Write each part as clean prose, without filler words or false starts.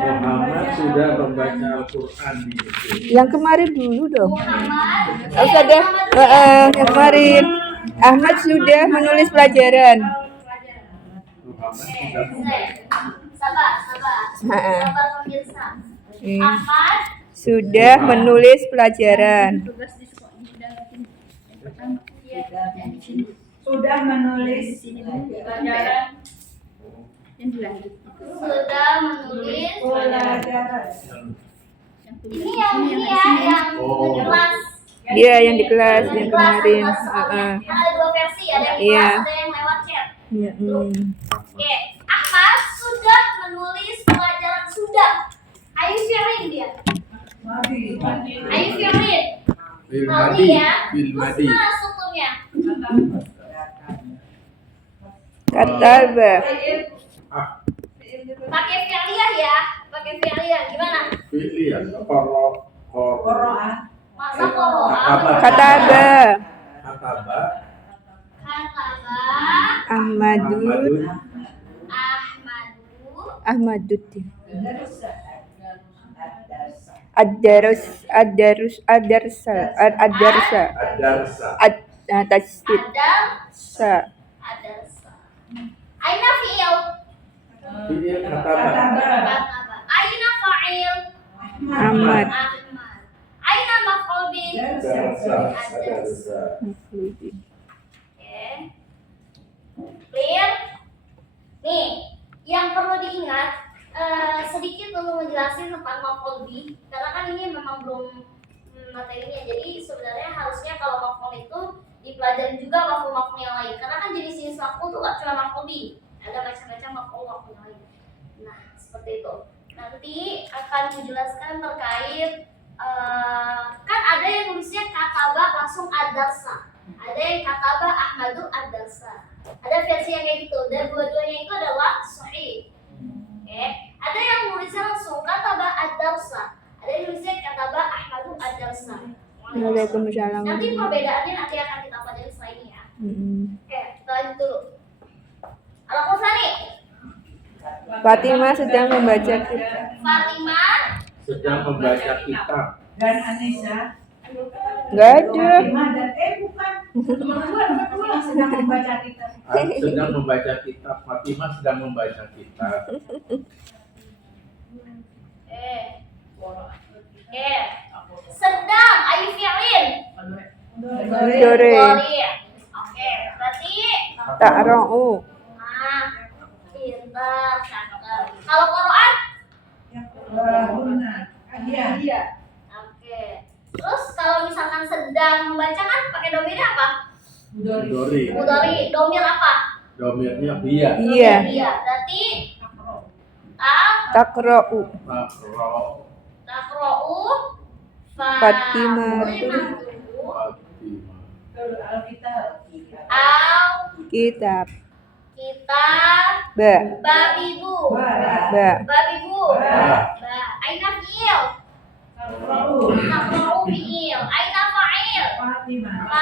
Muhammad sudah membaca Al-Quran di masjid. Yang kemarin dulu dong. Muhammad. Usah deh. Yang kemarin. Ahmad sudah menulis pelajaran. Muhammad sudah membaca. Sabar. Heeh. Sabar pemirsa. Hmm. Ahmad Sudah menulis pelajaran. Sudah menulis pelajaran. sudah menulis Pelajaran. ini yang jelas. Iya, yang di kelas yang kemarin. Soalnya ada dua versi, ada yang Iya. kelas, ada yang lewat chat. Oke, Ahmad sudah menulis pelajaran sudah. Are you feeling dia? Are you feeling? Bil Madi Madi. ya. Bil Terus Madi. mana strukturnya? Kataba. Pakai fi'liyah ya. Pakai fi'liyah. Gimana? Pilih ya. Koro. Masa qoro'a? Kataba. Kataba. Kataba Ahmadun. Ahmadu Ad-darsa. Adarsa. Tasdid. Sa. Adarsa. Aina fi'il? Pilih kataba. Kataba. Aina fa'il? Ahmad. Aina maf'ul bih? Adarsa. Oke. Clear? Nih, yang perlu diingat sedikit perlu menjelaskan tentang maf'ul bih karena kan ini memang belum materinya. Jadi sebenarnya harusnya kalau maf'ul itu dipelajari juga maf'ul yang lain karena kan jenis maf'ul itu gak cuma maf'ul bih, ada macam-macam maf'ul yang lain. Nah, seperti itu. Nanti akan menjelaskan terkait kan ada yang nulisnya kataba langsung ad-darsa. Ada yang kataba Ahmadu ad-darsa. Ada versi yang kayak gitu dan dua-duanya itu adalah sahih. Oke. Ada yang nulisnya langsung kataba ad-darsa. Ada yang nulisnya kataba Ahmadu ad-darsa. Waalaikumsalam. Nanti perbedaannya nanti akan kita pelajari setelah ini ya. Oke, kita lanjut dulu. Al-Qusani. Fatimah sedang membaca kitab. Fatimah Sedang membaca kitab. Dan Anissa. Enggak ada. Fatimah dan bukan. Fatimah sedang membaca kitab. Sedang membaca kitab. Fatimah sedang membaca kitab. sedang ayu fi'lin. Dore. Oke, berarti Ta'ra'u. pintar, cakep. Kalau Quran? Iya. Oke. Terus kalau misalkan sedang membaca kan pakai domirnya apa? Dori. Mudhari. Domir apa? Domirnya biya. Iya. Iya. Berarti Taqra'u. taqra'u Fatimah. Kitab. Ba. Babibu. Ba. Babibu. Ba. Aina fi'il. Taqra'u fi'il. Aina fa'il. Fatimah.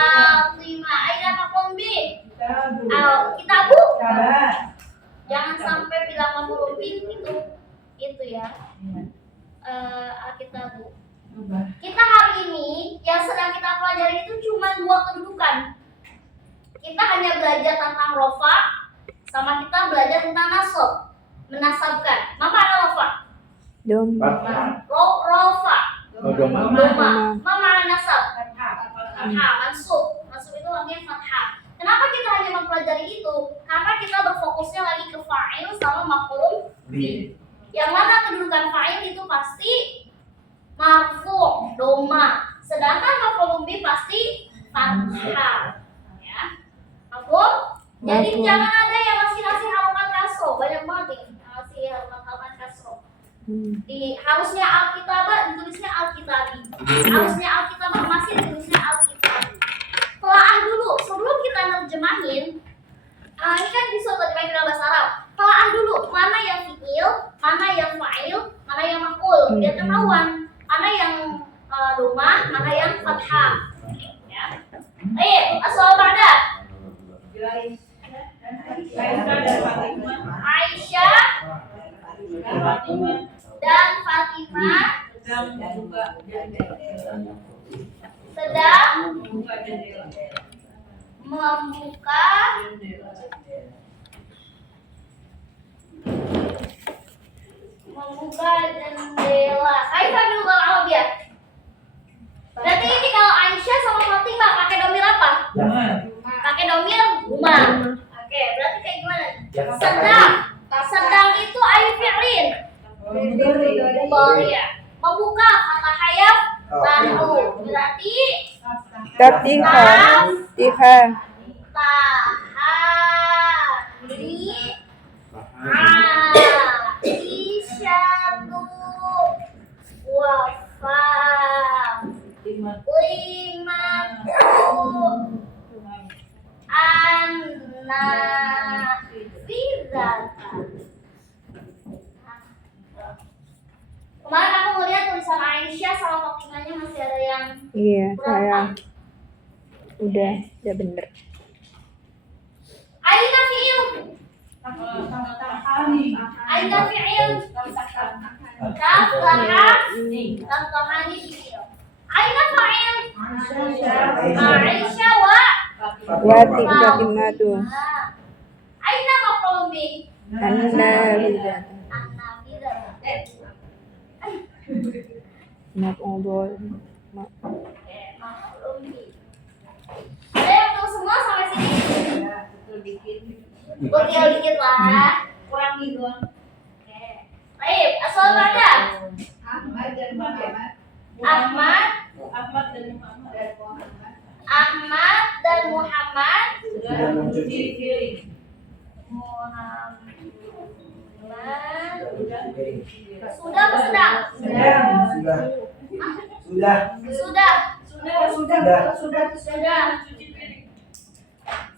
Aina maf'ul bih. Kitabu. Jangan sampai bilang maf'ul bih itu ya. Alkitabu. Kita hari ini yang sedang kita pelajari itu cuma dua kedudukan. Kita hanya belajar tentang rofa sama kita belajar tentang nasab, menasabkan. Mama ada rofa? Dom. Rofa. Doma. Mama ada nasab? Fathah, mansub. Mansub itu artinya fathah. Kenapa kita hanya mempelajari itu? Karena kita berfokusnya lagi ke fa'il sama maf'ul bih. Yang mana kedudukan fa'il itu pasti marfu', doma. Sedangkan maf'ul bih pasti fathah. Ya. Mafhum? Jadi jangan ada yang ngasih harokat kasro. Banyak banget nih ngasih harokat kasro. Harusnya Alkitabah ditulisnya Alkitabi. Harusnya Alkitabah masih ditulisnya Alkitabi. Telaah dulu sebelum kita nerjemahin. Ini kan bisa terjemahin dalam bahasa Arab. Telaah dulu mana yang fi'il, mana yang fa'il, mana yang maf'ul. Biar ketahuan mana yang doma, mana yang fathah. Ya. Baik, asal ba'da. Aisyah dan Fatimah sedang membuka jendela. sedang Membuka jendela. membuka jendela. Kaifa bil lughah Arabiyah? Berarti ini kalau Aisyah sama Fatimah pakai domir apa? Pakai domir huma. Oke, berarti kayak gimana? Sedang itu ayu fi'lin. Mudhari'. Membuka fathah ya tahu. Berarti Taftihah. Tiha. tahani Aisyatu wafa anna fidata. Kemarin aku ngeliat tulisan Aisyah sama Fatimahnya masih ada yang Iya, saya kurang. udah bener. Aina fi'il. Aina fi'il. Tamtahani fi'il. Aina fa'il. Aisyah wa Wati Fatimatu. Aina maf'ulun bih. Anna bidzat. Anna fidata. Maf'ul. Maf'ulun bih. Ada yang tahu semua sampai sini? Betul dikit lah. Kurang nih doang. Oke. Baik, asal ada Ahmad dan Muhammad. Ahmad dan Muhammad. Sudah mencuci piring. Muhammad sudah apa sedang?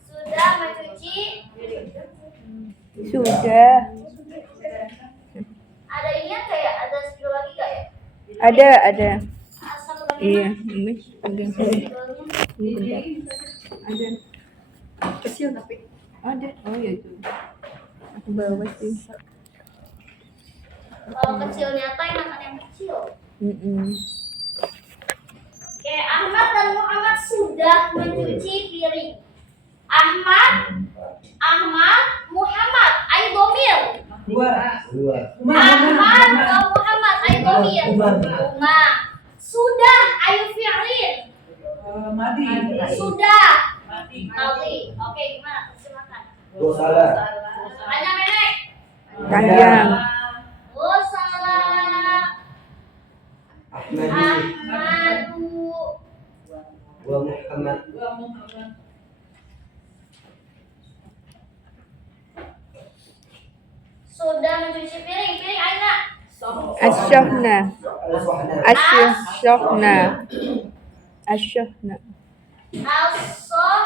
Sudah mencuci. Sudah. Ada ini kayak ada spidol lagi gak ya? Ada. Satu lagi Iya, mana? ini pegang sini. Spidolnya. Ini bentar. Ada. Kecil tapi. Ada. Oh ya itu. Aku bawa sih. Kalau kecil nyata enakan yang kecil. Oke, Ahmad dan Muhammad sudah mencuci piring. Ahmad, Muhammad, ayo domir. Ahmad dan Muhammad, ayo domir. Sudah, ayo fi'lin. Sudah. Mati. Oke, gimana? Silakan. Panjang pendek. Panjang. Salah. Ahmadu. Sudah mencuci piring. Piring aina. Asyahna. Asyahna. Asyahna. Al-soh.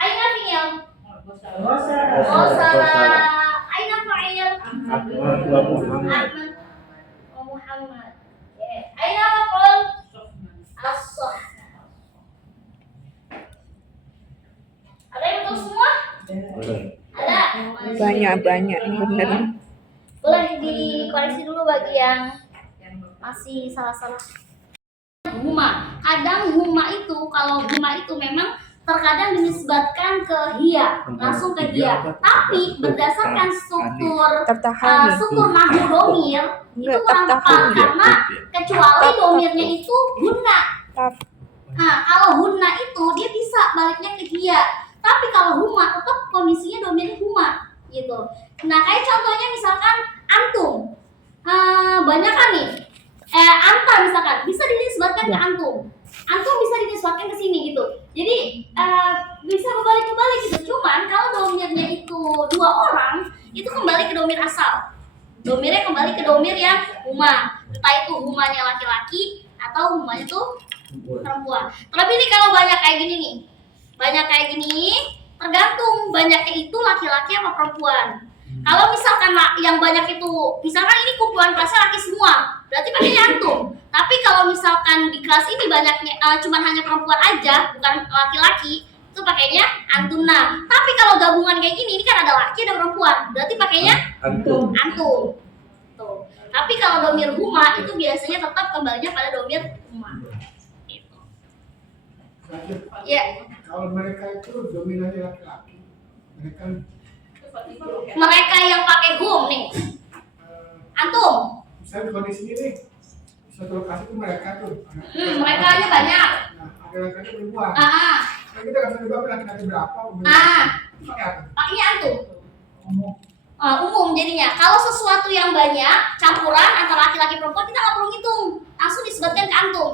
Aina fi'il. Aina fa'il. Ahmad wa Muhammad. Ahmad wa Muhammad. Aina maf'ul. As-soh. Ada yang betul semua? Ada. Banyak yang bener. Boleh dikoreksi dulu bagi yang masih salah-salah. Huma. Kadang huma itu, kalau huma itu memang terkadang dinisbatkan ke hiya, langsung ke hiya. Tapi berdasarkan struktur Taftahani. struktur nahwu domir itu kurang tepat karena kecuali domirnya itu hunna. Nah, kalau hunna itu dia bisa baliknya ke hiya. Tapi kalau huma tetap kondisinya domirnya huma gitu. Nah, kayak contohnya misalkan antum. Banyak kan nih. Anta misalkan bisa dinisbatkan ke antum. Antum bisa dinisbatkan ke sini gitu. Jadi bisa berbalik-balik gitu. Cuman kalau domirnya itu dua orang, itu kembali ke domir asal. Domirnya kembali ke domir yang huma. Entah itu humanya laki-laki atau humanya itu perempuan. Tapi ini kalau banyak kayak gini nih. Banyak kayak gini, tergantung banyaknya itu laki-laki apa perempuan. Kalau misalkan yang banyak itu, misalkan ini kumpulan kelasnya laki semua, berarti pakainya antum. Tapi kalau misalkan di kelas ini banyaknya cuman hanya perempuan aja, bukan laki-laki, itu pakainya antuna. Tapi kalau gabungan kayak gini, ini kan ada laki ada perempuan, berarti pakainya Antum. antum. Tuh. Tapi kalau domir huma itu biasanya tetap kembalinya pada domir huma. Gitu. Ya, Kalau mereka itu dominannya laki-laki, mereka yang pakai hum nih, antum. misalnya di kondisi ini di suatu lokasi itu mereka tuh. Mereka aja banyak. Nah, ada laki-laki perempuan. Ah, Nah, kita nggak bisa nebak laki-laki berapa. Pakai apa? pakainya antum. Ngomong. Umum jadinya. Kalau sesuatu yang banyak campuran antara laki-laki perempuan kita nggak perlu ngitung, langsung disebutkan ke antum.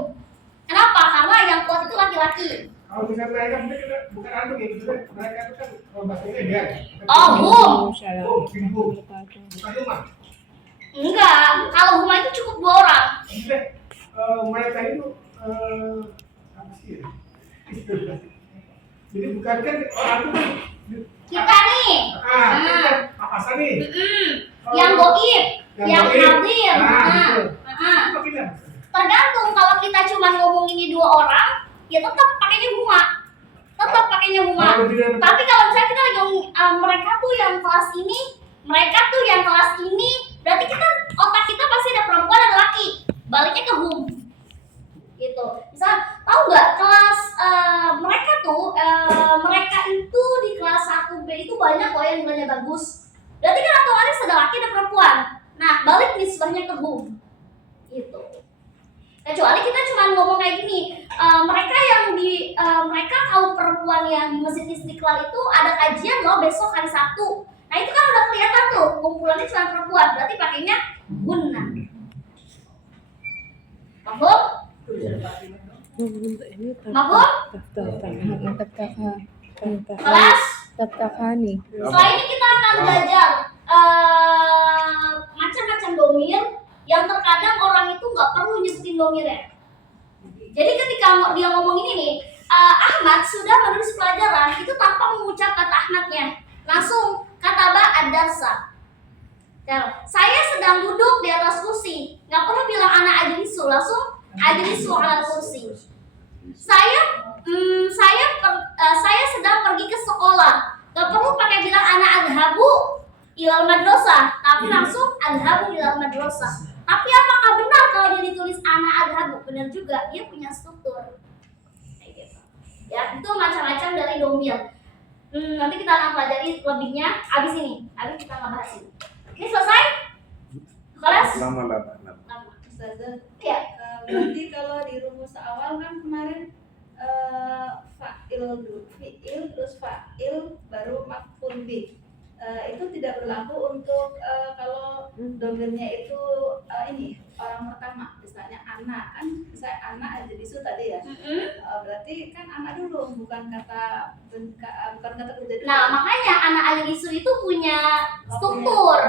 Kenapa? Karena yang kuat itu laki-laki. Kalau misalnya mereka bukan antum ya, maksudnya mereka itu kan kalau bahasanya dia. Oh, hum. Bukan rumah. Enggak. Kalau huma itu cukup 2 orang. Maksudnya mereka itu apa sih ya? Jadi bukan kan orang itu kan Kita nih. kan apa nih? Yang goib, yang goib. hadir. Betul. Nah. Apa kita? Tergantung kalau kita cuma ngomong ini 2 orang, ya tetap pakainya huma. Tetap pakainya huma. Kalau tidak- Tapi kalau misalnya kita lagi ngomong mereka tuh yang kelas ini, mereka tuh yang kelas ini, berarti kita otak kita pasti ada perempuan dan laki. Baliknya ke hum. Gitu. Misal tahu nggak kelas mereka tuh mereka itu di kelas 1B itu banyak kok yang nilainya bagus. Berarti kan otomatis ada laki dan perempuan. Nah, balik nisbahnya ke hum. Gitu. Kecuali kita cuma ngomong kayak gini, mereka yang di mereka kaum perempuan yang di Masjid Istiqlal itu ada kajian loh besok hari Sabtu. Nah itu kan udah kelihatan tuh kumpulannya cuma perempuan, berarti pakainya gunna. Mahfum? Mahfum? Kelas? Tabtakani. Setelah ini kita akan belajar macam-macam domir yang terkadang orang itu nggak perlu nyebutin domirnya. Jadi ketika dia ngomong ini nih, Ahmad sudah menulis pelajaran itu tanpa mengucap kata Ahmadnya, langsung kata ba ad-darsa. Saya sedang duduk di atas kursi, nggak perlu bilang anak ajlisu, langsung ajlisu ala kursi. Saya sedang pergi ke sekolah, nggak perlu pakai bilang anak adhabu ilal madrasah, tapi langsung adhabu ilal madrasah. Tapi apakah benar kalau dia ditulis anak adhabu? Benar juga, dia punya struktur. Kayak gitu. Ya, itu macam-macam dari domir. Nanti kita akan pelajari lebihnya abis ini. Abis kita nggak bahas ini. Ini selesai? Kelas? Lama. Ustazah, Ya. berarti kalau di rumus awal kan kemarin fa'il dulu, fi'il terus fa'il baru maf'ul bih. Itu tidak berlaku untuk kalau domirnya itu ini orang pertama, misalnya anak kan, misalnya anak aja disu tadi ya. Berarti kan anak dulu, bukan kata kerja dulu. Nah, makanya anak ajlisu itu punya struktur.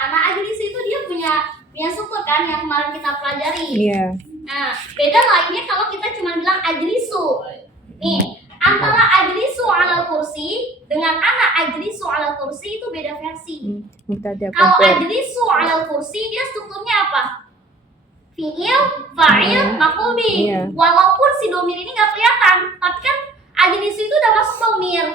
Anak ajlisu itu dia punya struktur kan yang kemarin kita pelajari. Iya. Nah, beda lainnya kalau kita cuma bilang ajlisu. Nih, antara ajlisu alal kursi dengan anak ajlisu alal kursi itu beda versi. Mubtada Kalau khabar. ajlisu alal kursi dia strukturnya apa? Fi'il, fa'il, maf'ul bih. Iya. Walaupun si domir ini nggak kelihatan, tapi kan ajlisu itu udah masuk domir.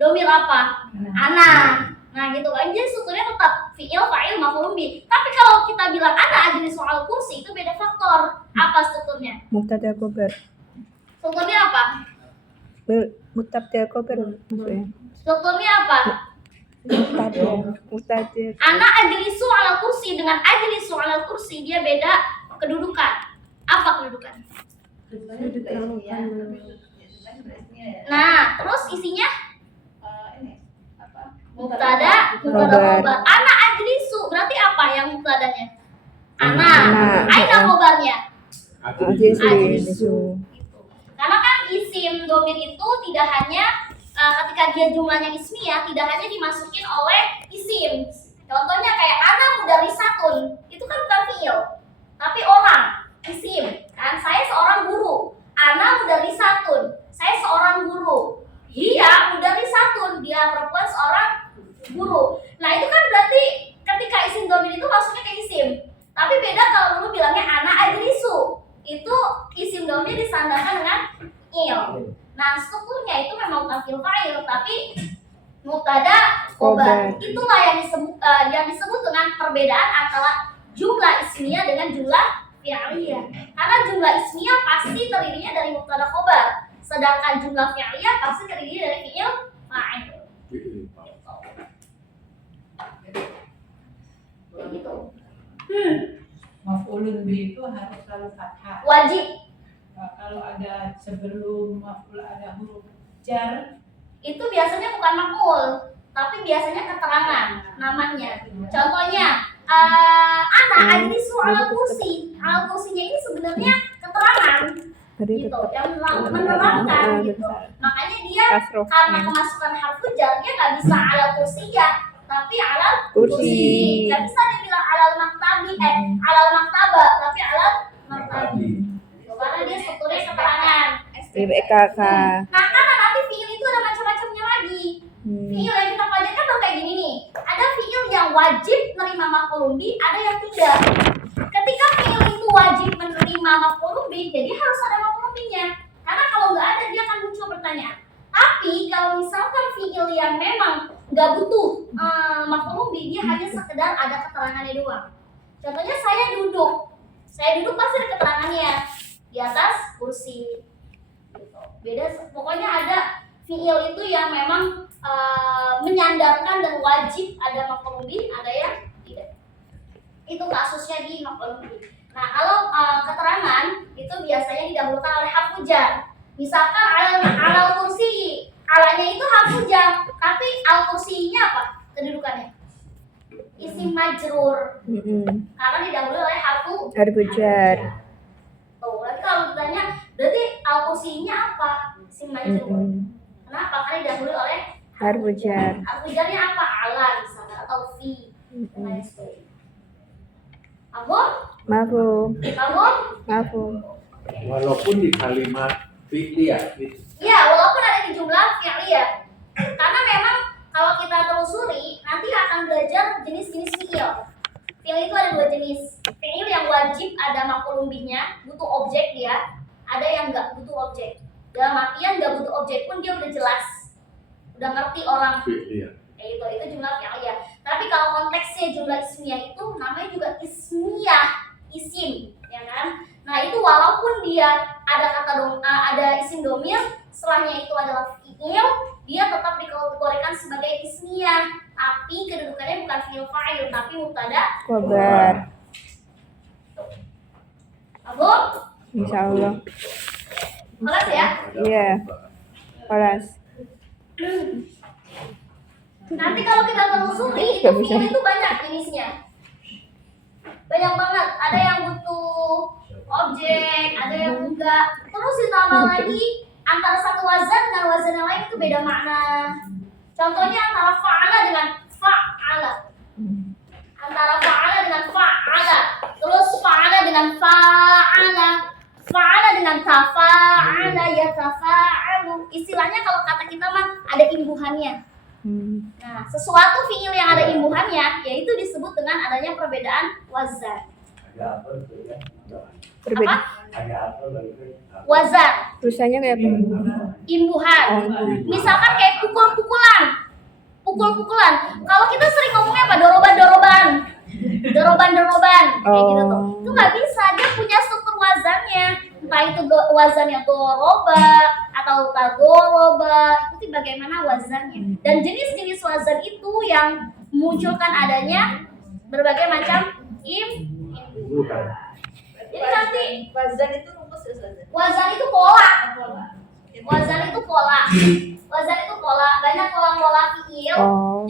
Domir apa? Anak. Nah gitu kan, jadi strukturnya tetap fi'il, fa'il, maf'ul bih. Tapi kalau kita bilang anak ajlisu alal kursi itu beda faktor. Apa strukturnya? Mubtada khabar. Strukturnya apa? Mubtada khabar maksudnya. Strukturnya apa? Mubtada. Anak ajlisu alal kursi dengan ajlisu alal kursi dia beda kedudukan. Apa kedudukan? Nah, terus isinya Ini apa? mubtada, Khobar. khobar. Anak ajlisu berarti apa yang mubtadanya? Anak. Anak. Aina khobarnya? Ajlisu. Gitu. Karena kan isim domir itu tidak hanya ketika dia jumlahnya ismiyah tidak hanya dimasukin oleh isim. Contohnya kayak ana mudarisatun, itu kan bukan fi'il, tapi orang, isim. Kan saya seorang guru. Ana mudarisatun, saya seorang guru. Dia mudarisatun, dia perempuan seorang guru. Nah, itu kan berarti ketika isim domir itu masuknya ke isim. Tapi beda kalau dulu bilangnya ana ajlisu. Itu isim domir disandarkan dengan il. Nah, strukturnya itu memang bukan fi'il fa'il tapi mubtada khobar. Itulah yang disebut dengan perbedaan antara jumlah ismiyah dengan jumlah fi'liyah. Karena jumlah ismiyah pasti terdirinya dari mubtada khobar, sedangkan jumlah fi'liyah pasti terdiri dari fi'il fa'il. Begitu. Maf'ulun bih itu harus selalu fathah. Wajib. Nah, kalau ada sebelum maf'ul ada huruf jar, Itu biasanya bukan maf'ul, tapi biasanya keterangan namanya. Contohnya, anak ajlisu alal kursi. Alal kursinya ini sebenarnya keterangan gitu, yang menerangkan gitu. Makanya dia karena kemasukan harfu jar, dia nggak bisa alal kursi ya, tapi alal kursi. Nggak bisa dia bilang alal maktabi, alal maktaba, tapi alal maktabi. Gitu, karena dia strukturnya keterangan. Nah, karena nanti fiil itu ada macam-macamnya lagi. Fiil yang kita pelajari kan kayak gini nih. Ada fiil yang wajib menerima maf'ul bih, ada yang tidak. Ketika fiil itu wajib menerima maf'ul bih, jadi harus ada maf'ul bihnya. Karena kalau nggak ada, dia akan muncul pertanyaan. Tapi kalau misalkan fiil yang memang nggak butuh maf'ul bih, dia hanya sekedar ada keterangannya doang. Contohnya saya duduk pasti ada keterangannya di atas kursi. Gitu. Beda, pokoknya ada fiil itu yang memang menyandarkan dan wajib ada maf'ul bih, ada yang tidak. Itu kasusnya di maf'ul bih. Nah, kalau keterangan itu biasanya didahulukan oleh harfu jar. Misalkan alal kursi, alanya itu harfu jar, tapi al kursinya apa kedudukannya? Isim majrur. Karena didahului oleh harfu jar. Tuh, nanti kalau ditanya, berarti al kursinya apa? Isim majrur. Kenapa? Karena didahului oleh Harfu jar. harfu jarnya apa? Ala misalnya atau fi. Lain sebagainya. Mafhum. Walaupun di kalimat fi'liyah gitu. Iya, walaupun ada di jumlah fi'liyah. Karena memang kalau kita telusuri nanti akan belajar jenis-jenis fi'il. Fi'il itu ada dua jenis. Fi'il yang wajib ada maf'ul bihnya, butuh objek dia. Ada yang nggak butuh objek. Dalam artian nggak butuh objek pun dia udah jelas, udah ngerti orang. Fi'liyah. Itu jumlah fi'liyah. Tapi kalau konteksnya jumlah ismiyah itu namanya juga ismiyah, isim, ya kan? Nah itu walaupun dia ada isim domir, setelahnya itu adalah fi'il, dia tetap dikategorikan sebagai ismiyah, tapi kedudukannya bukan fi'il fa'il, tapi mubtada Khobar. Abu? Insyaallah. Makasih ya. Iya. Kelas. Nanti kalau kita telusuri, Nggak bisa. fi'il itu banyak jenisnya. Banyak banget, ada yang butuh objek, ada yang enggak. Terus ditambah lagi antara satu wazan dengan wazan yang lain itu beda makna. Contohnya antara fa'ala dengan fa'ala. Antara fa'ala dengan fa'ala. Terus fa'ala dengan fa'ala. Fa'ala dengan tafa'ala, yatafa'alu. Istilahnya kalau kata kita mah ada imbuhannya. Nah, sesuatu fi'il yang ada imbuhannya yaitu disebut dengan adanya perbedaan wazan. Berbeda. Wazan, Tulisannya kayak apa? imbuhan. Misalkan kayak pukul-pukulan. Kalau kita sering ngomongnya apa? Doroban. Kayak gitu tuh. Itu nggak bisa, dia punya struktur wazannya. Entah itu wazannya doroba atau tagoroba, ikuti bagaimana wazannya. Dan jenis-jenis wazan itu yang munculkan adanya berbagai macam imbuhan. Jadi nanti Wazan itu rumus ya Ustazah? wazan itu pola. Pola. Wazan itu pola. Banyak pola-pola fiil.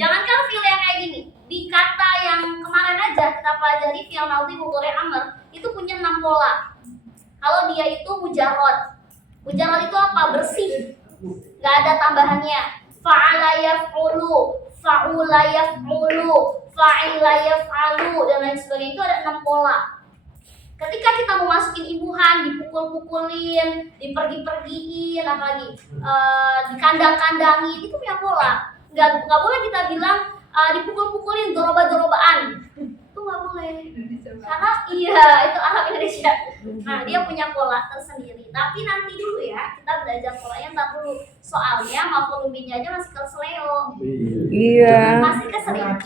Jangankan fiil yang kayak gini. Di kata yang kemarin aja kita pelajari fiil madhi mudhari amr itu punya 6 pola. Kalau dia itu mujarrad. Mujarrad itu apa? Bersih. Enggak ada tambahannya. Fa'ala yaf'ulu, fa'ula yaf'ulu, fa'ila yaf'alu dan lain sebagainya. Itu ada 6 pola. Ketika kita mau masukin imbuhan, dipukul-pukulin, dipergi-pergiin, apalagi dikandang-kandangin, itu punya pola. Nggak boleh kita bilang dipukul-pukulin, doroba-dorobaan. Itu nggak boleh. Karena iya, itu Arab Indonesia. Nah, dia punya pola tersendiri. Tapi nanti dulu ya, kita belajar polanya ntar dulu. Soalnya maf'ul bihi aja masih keseleo. Iya. Masih keseringan.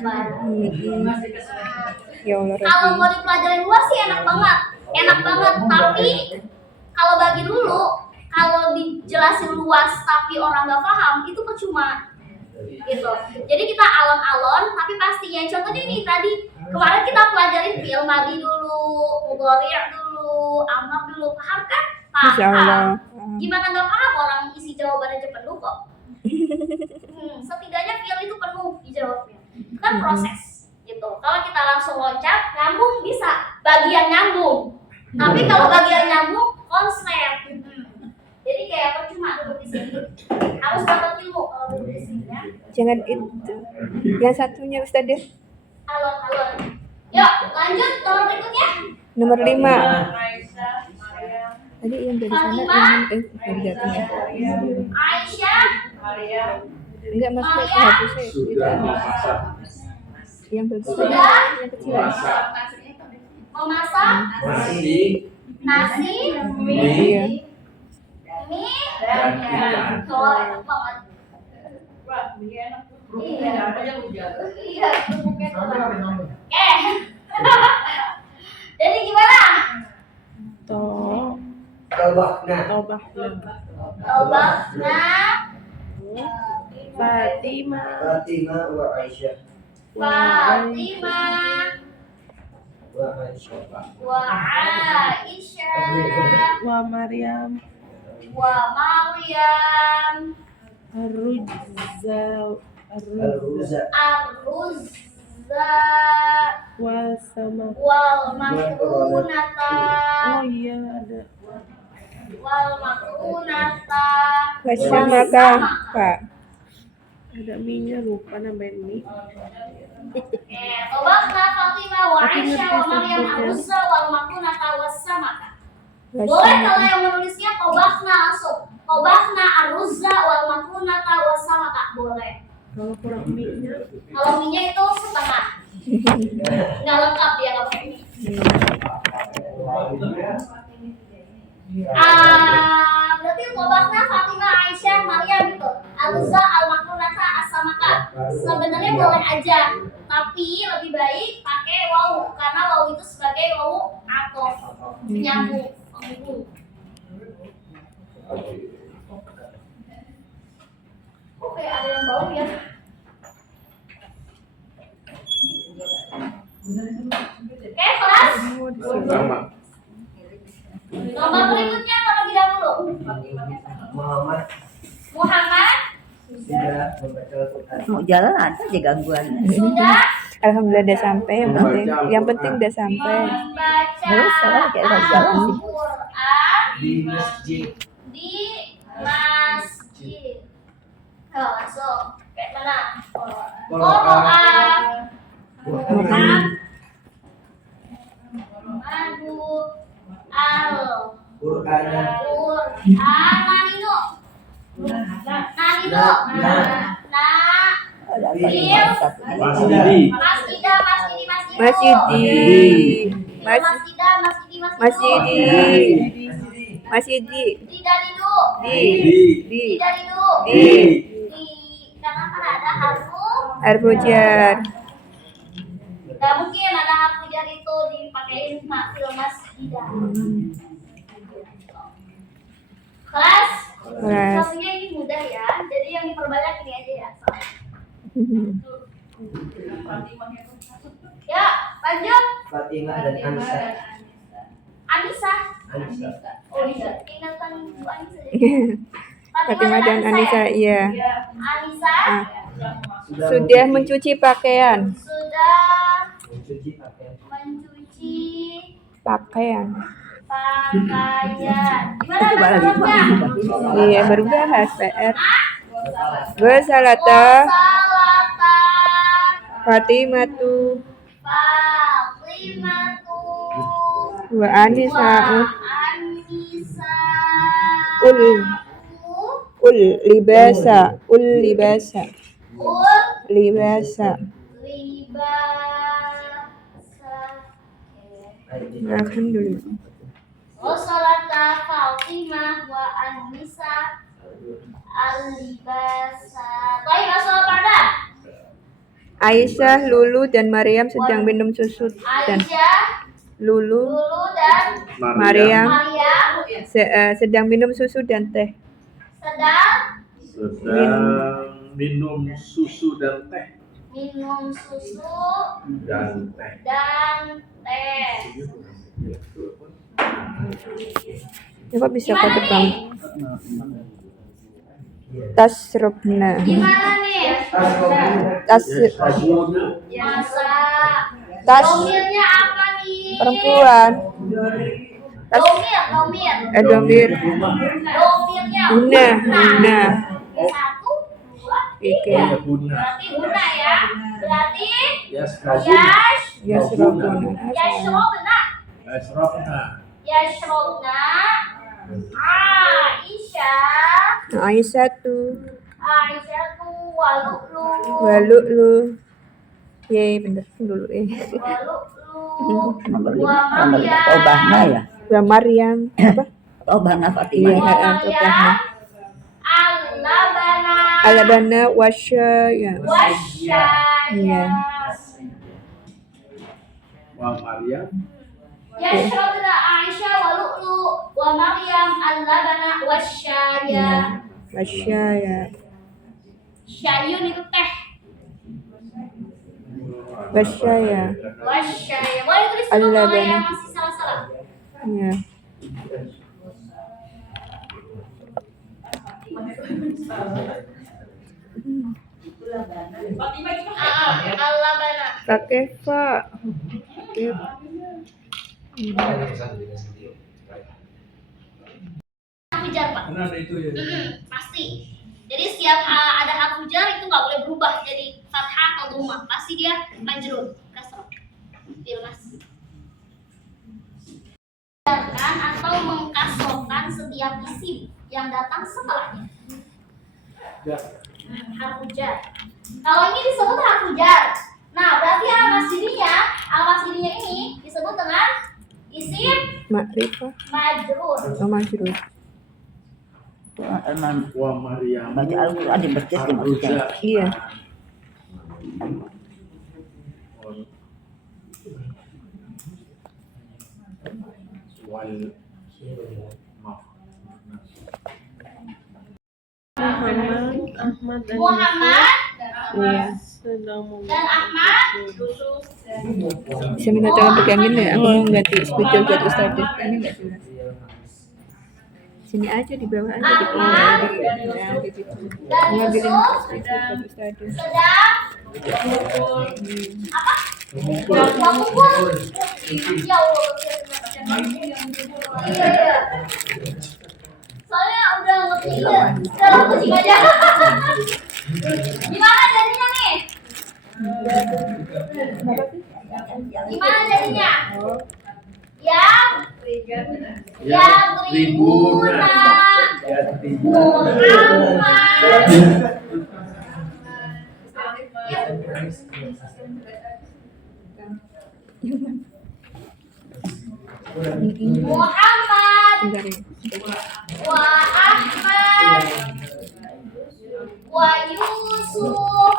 Ya Allah Kalau Rabbi. mau dipelajarin luas sih enak banget. Enak banget, tapi kalau bagi dulu, kalau dijelasin luas tapi orang nggak paham, itu percuma. Gitu. Jadi kita alon-alon, tapi pastinya contohnya nih tadi kemarin kita pelajarin fi'il madhi dulu, mudhari' dulu, amar dulu, paham kan? Insya Allah. Gimana nggak paham orang isi jawabannya aja penuh kok. Setidaknya fi'il itu penuh dijawabnya. Itu kan proses gitu. Kalau kita langsung loncat, nyambung bisa, bagian nyambung. Tapi kalau bagian nyambung, konslet. Jadi kayak percuma duduk di sini. Harus dapat ilmu kalau duduk di sini ya. Jangan itu. Yang satunya Ustazah. Alon-alon. Yuk, lanjut nomor berikutnya. Nomor 5. Aisyah, Maryam, Tadi yang dari sana Fatimah. yang dari datang ya. Aisyah, Maryam, Enggak maksudnya Maria. hapusnya Sudah itu. memasak. Yang bagus. Sudah. Yang kecil. Masak. memasak Nasi. nasi, Iya. mie, Dan ikan. oh enak banget. wah, ini enak tuh. Iya. Apa aja hujan. Iya, kerupuknya tuh. Sambal ada sambal. Oke. Jadi gimana? Tobakna Tobakna Fatimah. Fatimah wa Aisyah Fatimah wa Aisyah wa Aisyah Wa Maryam. wa Maryam Ar-Ruzza. Al-Ruza Ar-Ruzza Wa sama. wal makrunata Oh iya ada. wal makrunata Wasamaka, Pak. Ada mie-nya lupa nambahin mie. Tobakna Fatimah wa Tapi Aisyah ngerti wa Maryam sebutnya. Ar-Ruzza wal makrunata wassamaka. Boleh kalau yang menulisnya tobakna langsung. Tobakna Ar-Ruzza wal makrunata wassamaka. Boleh. Kalau kurang mie-nya Kalau mie-nya itu setengah. Nggak lengkap dia kalau pakai mie. Berarti tobakna Fatimah, Aisyah, Maryam gitu. Al-Ruzza, Al-Makrunata, As-Samaka. Sebenarnya boleh aja, tapi lebih baik pakai wawu karena wawu itu sebagai wawu atof, penyambung, penghubung. Kok kayak ada yang bau ya? Oke, kelas. Sama. Nomor berikutnya terlebih dahulu. Muhammad Muhammad sudah membaca Al-Quran. Mau jalan ada aja gangguan. sudah Alhamdulillah udah sampai. Yang penting udah sampai. membaca Terus sekarang kayak harus jalan sih. Al-Quran Di masjid di masjid. Oh, langsung. Kayak mana? Qur'an. Quran. Madu. Al. Quran Nanino. Nanino. Ada apa Iya. yang satu? Masjidi. Masjidah, masjidi. Masjidi. Masjidah, masjidi. Masjidi. Tidak itu. Di. Tidak itu. Di. Karena kan ada Harfu jar. Gak mungkin ada harfu jar itu dipakein fil masjidah. Kelas. Kelas. Satunya ini mudah ya. Jadi yang diperbanyak ini aja ya. Ya, lanjut. Fatimah dan Ansa Anissa. Oh iya, ingatan Bu Anissa. Fatimah dan Anissa, iya. Anissa Sudah mencuci pakaian. sudah mencuci pakaian. mencuci Pakaian. pakaian. Gimana Coba lagi bahasa Arabnya? Iya, baru bahas PR. Wasalata Salata Fatimatu Fatimatu wa Anissa Anissa ul libasa libasa libasa. Alhamdulillah. Wassalata Fatimah wa Anisa al-libasa. Baik, asal pada Aisyah, Lulu, dan Maryam sedang minum susu dan Aisyah, Lulu, Lulu dan Maryam Maryam sedang minum susu dan teh. sedang minum susu dan teh. minum susu Dan teh. dan teh. Coba bisa kau Gimana tebang. nih? Tasrobna. Gimana nih? Tas Masa Tas. domirnya apa nih? perempuan. Tas Domir. domir. Domirnya Guna. Guna. Satu, dua, Oke. tiga. Guna. Berarti guna ya. Berarti Yasrobuna. Yasrobuna. yashrobna. Yasrobna. Yashrobna. Aisyah. Aisyah tuh. Aisyah tuh walu'lu. Walu'lu. Yeay, bener dulu Walu'lu. Nomor Wa 5. Nomor Maryam. Obahna ya. Wa Maryam. Apa? Obahna Iya, Fatimah. Wa Obahna. Maryam. Al-labana. Alabana wasya ya. Wasyaya. Wa Maryam. Yashrabna Aisyah walu'lu. Wa Maryam al-labana wasyaya. Wasya ya. Syayun itu teh. Wasya ya. Wasyaya. Boleh tulis dulu kalau Al-labana. yang masih salah-salah. Ya. Al-labana. Pakai fa. Hujar, Pak. Karena ada itu ya. Pasti. Jadi setiap ada hak hujar itu nggak boleh berubah jadi fathah atau dhammah. Pasti dia majrur, kasrah. Mas. Mengujarkan atau mengkasrohkan setiap isim yang datang setelahnya. Hak hujar. Kalau ini disebut hak hujar. Nah, berarti al-masdirinya ini disebut dengan isim Makrifah. majrur. Majrur. Emang Wa Maryam. baca Al-Quran di masjid di maksudnya. Iya. Muhammad Iya. dan Ahmad. Bisa minta tolong pegangin ya? Aku mau ganti spidol buat Ustadz. Ini nggak jelas. Sini aja di bawah aja di bawah. Ya, gitu. Dan Mau ngambilin Yusuf spidol buat Ustadz. sedang apa? Kumpul. Ya Allah. Iya. Soalnya udah ngerti ya. Udah kucing aja. Gimana jadinya nih? Gimana jadinya? Yang Ribuna Muhammad Bentar ya. wa Ahmad wa Yusuf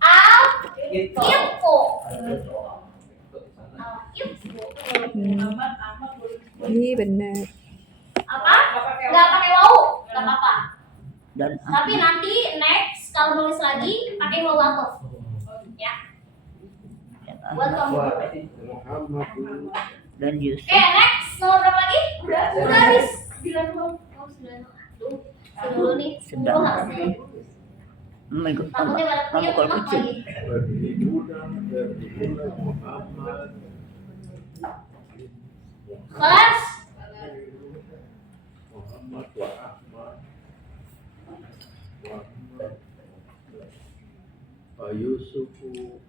al-Ifku. Ini benar. Apa? Nggak pakai wau, nggak apa-apa. Dan Tapi nanti next kalau nulis lagi pakai wau atof. Ya. Buat kamu. dan Yusuf. Oke, next nomor berapa lagi? Udah habis. 92. Oh, 92. Aduh, dulu nih. Sedang. Harusnya. Mengikut Takutnya pada punya kalau emak kecil. lagi. Muhammad. Kelas. Muhammad wa Ahmad. Wa Yusufu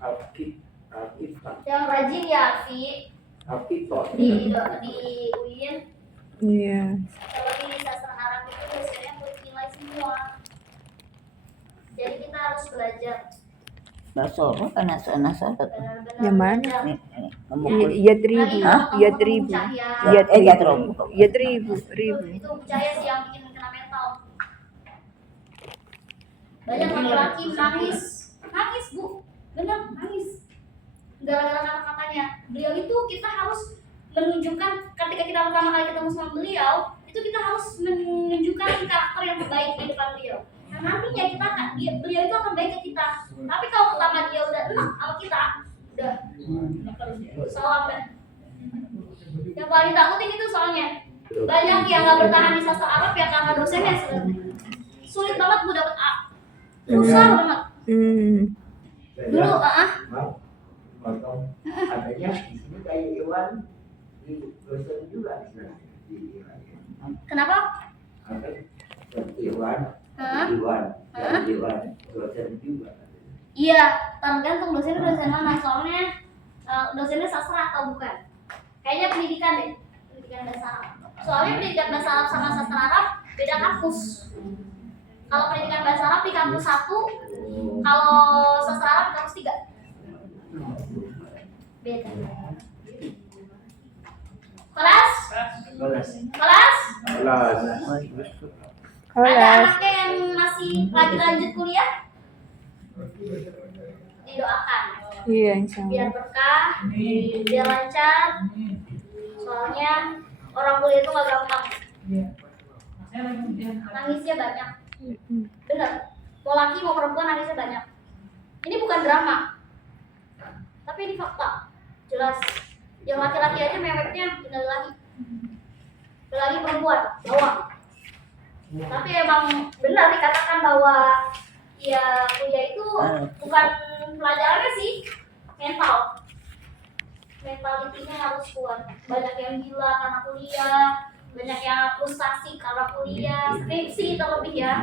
Al-Kitab. Yang rajin ya, Vi. Al-Kitab. Di UIN. Iya. Seperti di sastra Arab itu biasanya buat nilai semua. Jadi kita harus belajar. Basoro kan nasor Yang mana? memukul. Yadribu. Yadribu. Yadribu. Ribu. Itu cahaya sih yang bikin kena mental. Banyak laki-laki nangis bu, bener nangis. Gara-gara kata-katanya. Beliau itu kita harus menunjukkan ketika kita pertama kali ketemu sama beliau, itu kita harus menunjukkan karakter yang terbaik di depan beliau. Nah nantinya beliau itu akan baik ke kita. Tapi kalau pertama dia udah enak sama kita, udah salam dah. Yang paling takutin itu soalnya banyak yang nggak bertahan di sastra Arab ya karena dosennya sulit banget bu dapet A, susah banget. Dulu Adanya di sini kayak Iwan di dosen juga di sana. kenapa? Iwan dosen juga. Iya, tergantung dosennya dosen mana. Soalnya dosennya sastra atau bukan? Kayaknya pendidikan deh, pendidikan bahasa Arab. Soalnya pendidikan bahasa Arab sama sastra Arab beda kampus. Kalau pendidikan bahasa Arab di kampus 1, kalau sastra Arab di kampus 3. Beda. Kelas? Kelas. Ada anaknya yang masih lagi lanjut kuliah? Didoakan. Iya, insya Biar Allah. berkah, biar lancar. Soalnya orang kuliah itu gak gampang. Nangisnya banyak. Bener. Mau laki mau perempuan nangisnya banyak. Ini bukan drama. Tapi ini fakta. Jelas. Yang laki-laki aja meweknya tinggal lagi. Lagi perempuan, bawah. Tapi emang benar dikatakan bahwa ya kuliah itu bukan pelajarannya sih, mental. Mentalitinya harus kuat. Banyak yang gila karena kuliah, banyak yang frustasi karena kuliah, skripsi terlebih ya.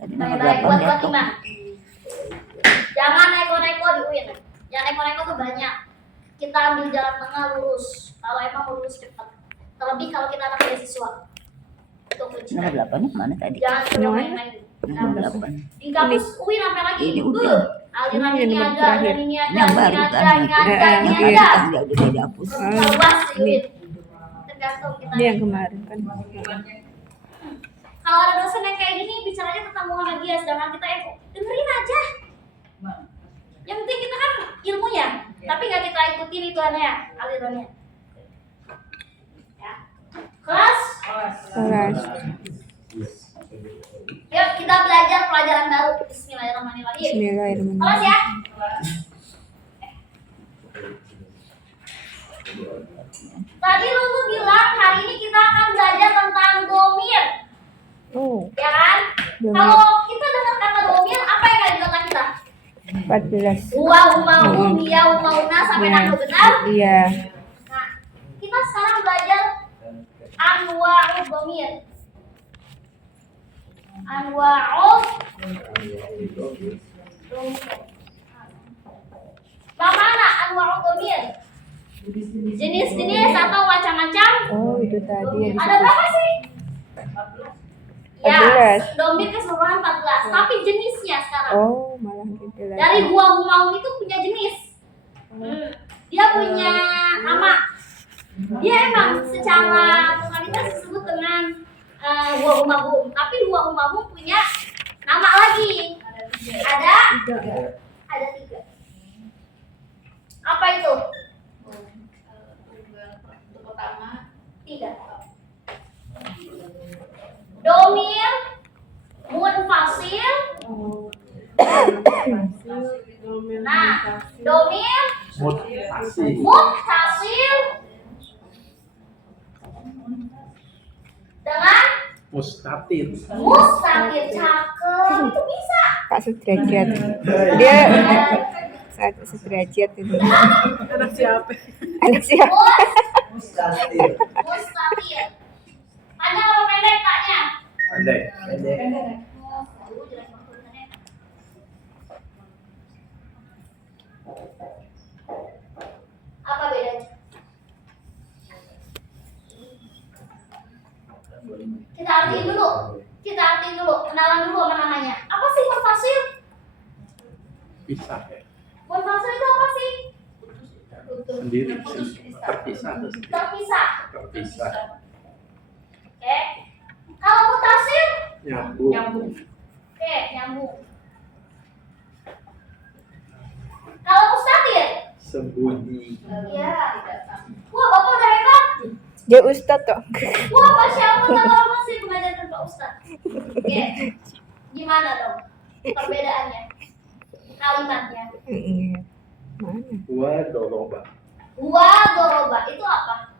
Baik-baik buat Fatimah. Jangan neko-neko di UIN. Jangan neko-neko tuh banyak. Kita ambil jalan tengah lurus. Kalau emang lurus cepat. Terlebih kalau kita anak beasiswa. Itu kunci. Nomor 8 mana tadi? Jangan coba main-main. Nomor 8. Di kampus UIN apa lagi? Ini udah. Aliran Ini ini nomor ada, terakhir. aliran ini ada, Yang ini baru ada, kan? ini ada, ini Yang ada. ada udah dihapus. Luas sih UIN. Tergantung kita. Ini yang kemarin kan. Kalau ada dosen yang kayak gini bicaranya tentang Muhammad dia, sedangkan kita dengerin aja. Yang penting kita kan ilmunya, tapi nggak kita ikutin ituannya, alirannya. Ya. Kelas? Kelas. Yuk kita belajar pelajaran baru. Bismillahirrahmanirrahim. Bismillahirrahmanirrahim. Kelas ya? Tadi lu bilang hari ini kita akan belajar tentang domir, Oh, ya kan? Domir. Kalau kita dengar kata domir, apa yang ada di otak kita? 14. Huwa, huma, dia, humauna, sampai Ya. nahnu benar. Iya. Nah, kita sekarang belajar anwa'ud domir. Anwa'ud domir. Bagaimana anwa'ud domir? Jenis-jenis atau macam-macam? Oh, itu tadi yang Ada disebut. berapa sih? Ya, 14. domir keseluruhan 14, tapi jenisnya sekarang. Oh, malah gitu lagi. Dari huwa, humaun itu punya jenis. Dia punya nama. Dia emang secara totalitas disebut dengan huwa humahum, tapi huwa humahum punya nama lagi. Ada 3. Apa itu? Untuk pertama 3. Domir, munfasil. Nah, domir, muttasil dengan Mustatir. mustatir. Cakep, itu bisa. Kak sederajat. Dia satu sederajat itu. Anak siapa? Anak siapa? Mustatir. Mustatir. Panjang apa pendek taknya? Pandai. Apa bedanya? Kita artiin dulu, kenalan dulu sama namanya. Apa sih munfasil? Pisah ya. Sendiri, terpisah atau sendiri? Terpisah. Terpisah. Oke. Kalau mutasil, Nyambung. oke, nyambung. Kalau mustatir, Sembunyi. ya. Wah, Bapak udah hebat. Dia ustadz kok. Wah, Masya Allah, kalau masih mengajarkan Pak Ustaz. Oke. Gimana dong perbedaannya? Kalimatnya. Iya. Mana? Wa doroba. Wa doroba itu apa?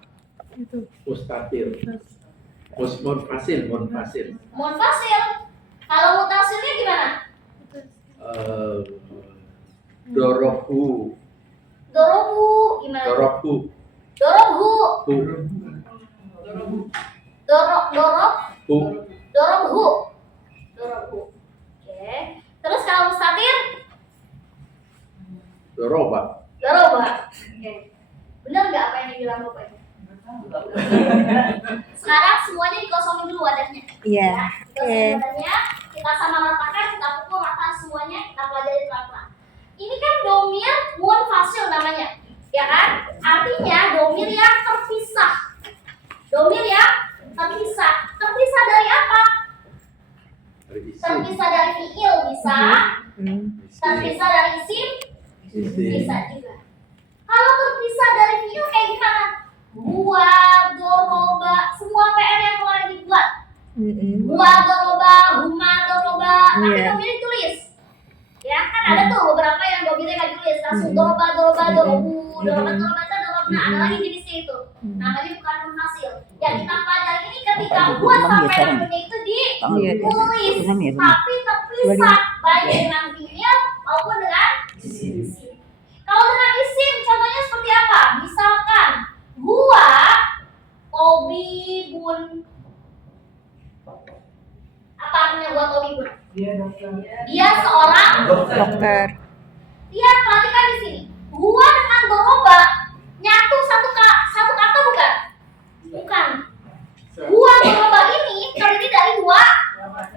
Mustatir. Munfasil. Munfasil. Kalau mutasilnya gimana? Dorobu. Dorobu gimana? Dorobu. Dorobhu. Bu. Dorobhu. Bu. Dorobhu. Oke. Terus kalau mustatir? Doroba. Doroba. Oke. Bener nggak apa yang dibilang Bapak ini? Sekarang semuanya dikosongin dulu wadahnya. Iya. Dikosongin wadahnya, kita sama ratakan, kita pukul rata semuanya, kita pelajari pelan-pelan. Ini kan domir munfasil namanya, ya kan? Artinya domir yang terpisah. Domir yang terpisah. Terpisah dari apa? Terpisah dari fiil bisa, terpisah dari isim bisa juga. Kalau terpisah dari fiil kayak gimana? Buat, doroba, semua PR yang kemarin dibuat. Buat doroba, huma doroba, tapi domirnya ditulis. Ya kan ada tuh beberapa yang domirnya nggak ditulis, langsung doroba, dorobu, doroba, ada lagi jenisnya itu. Namanya bukan munfasil. Yang kita pelajari ini ketika buat sampai namanya itu ditulis, tapi terpisah baik dengan fiil maupun dengan isim. Kalau dengan isim, contohnya seperti apa? Misalkan gua Tobibun. Apa artinya gua Tobibun? Dia seorang Dokter. Lihat, perhatikan di sini. Gua dengan doroba nyatu satu kata bukan? Bukan. Gua doroba ini terdiri dari dua